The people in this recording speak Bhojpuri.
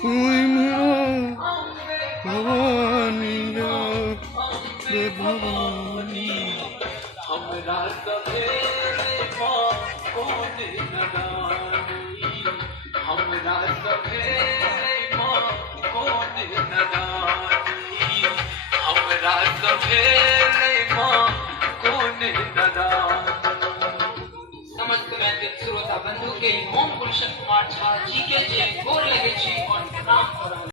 तुई मेरा भवानी रे भवानी। हमरा सभेरे माँ कोन नदानी, हमरा सभेरे माँ कोन नदानी, हमरा सभेरे माँ कोन नदानी। समस्त वैदिक श्रोता बंधु के ओम पुरुषोत्तम कुमार झा जी के जे गोर लगे छी।